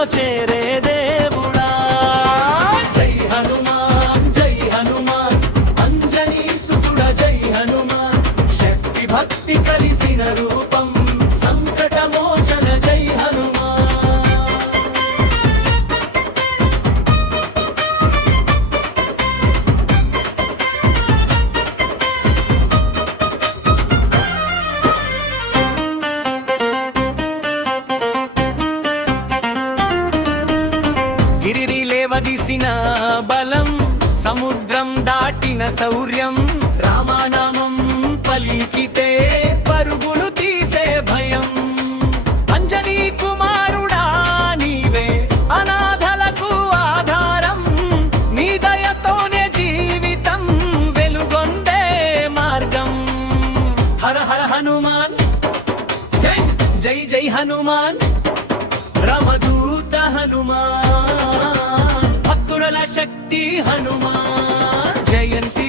శరణులో చేరే దేవుడా. జై హనుమాన్ జై హనుమాన్ అంజనీ సుతుడ జై హనుమాన్, శక్తి భక్తి కలిసిన రూపం సంకట మోచన జై హనుమాన్. గిరిని లేవదీసిన బలం, సముద్రం దాటిన శౌర్యం, రామనామం పలికితే పరుగులు తీసే భయం. అంజనీ కుమారుడా నీవే అనాథలకు ఆధారం, నీ దయతోనే జీవితం వెలుగొందే మార్గం. హర హర హనుమాన్ జై జై జై హనుమాన్, రామదూత హనుమాన్, భక్తుల శక్తి హనుమాన్, జయంతి